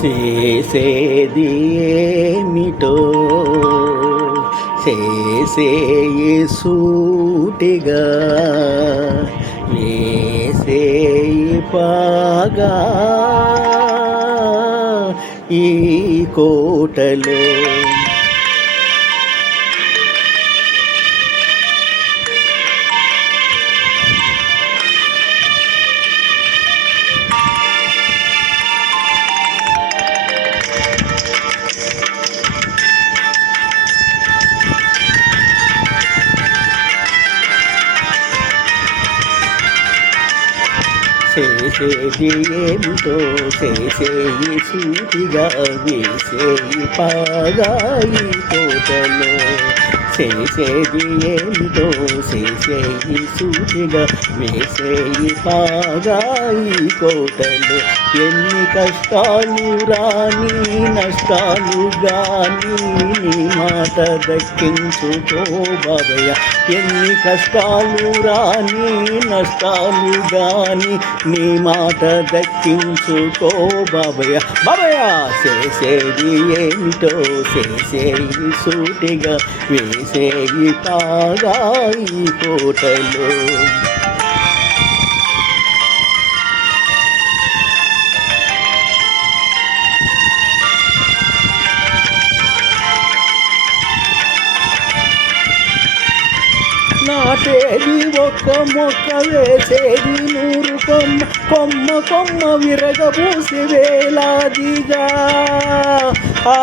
చేసేది ఏమిటో చేసేయి సూటిగా వేసేయి పాగా ఈ కోటలో చేసేది ఏమిటో చేసేయి సూటిగా వేసేయి పాగా ఈ తోటలో చేసేది ఏమిటో చేసేయి సూటిగా వేసేయి పాగా ఈ కోటలో ఎన్ని కష్టాలు రాని నష్టాలు గాని నీ మాట దక్కించుకో బాబయ్య ఎన్ని కష్టాలు రాని నష్టాలు గాని నీ మాట దక్కించుకో బాబయ్య బాబయ్య చేసేది ఏమిటో చేసేయి సూటిగా వేసేయి పాగా ఈ కోటలో నాటేది ఒక్క మొక్క వేసేది 100 కొమ్మ కొమ్మ కొమ్మ విరగబూసి వేలాదిగా ఆ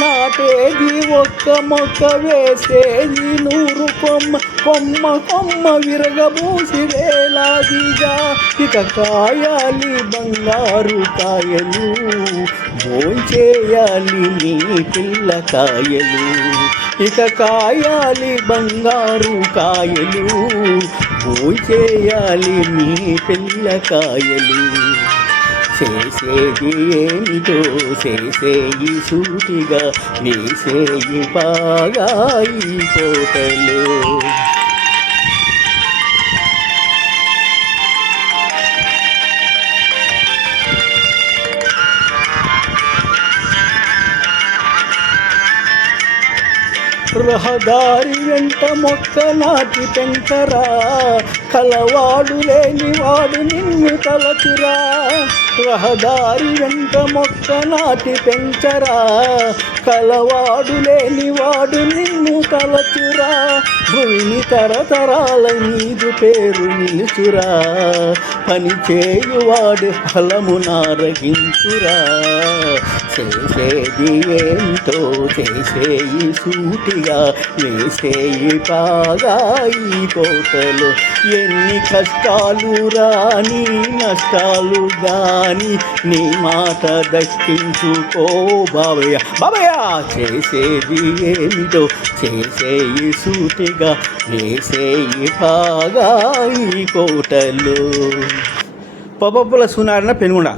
నాటేది ఒక్క మొక్క వేసేది 100 కొమ్మ కొమ్మ కొమ్మ విరగబూసి వేలాదిగా ఇక కాయాలి బంగారు కాయలు భోంచేయాలి నీ పిల్ల కాయలు ఇక కాయాలి బంగారు కాయలు భోంచేయాలి నీ పిల్ల కాయలు చేసేది ఏమిటో చేసేయి సూటిగా వేసేయి పాగా ఈ కోటలో రహదారి వెంట మొక్క నాటి పెంచరా కలవాడు లేనివాడు నిన్ను తలచురా రహదారి వెంట మొక్క నాటి పెంచరా కలవాడు లేనివాడు నిన్ను తలచురా భూమిని తరతరాల నీదు పేరు నిలుచురా పని చేయువాడు ఫలము నారగించురా చేసేది ఏంటో చేసేయి సూటిగా వేసేయి పాగా ఈ కోటలో ఎన్ని కష్టాలు రాని నష్టాలు గాని నీ మాట దక్కించుకో బాబయ్య బాబయ్య చేసేది ఏమిటో చేసేయి సూటిగా వేసేయి పాగా ఈ కోటలో పబ్బల సునారన పెనుగొండ.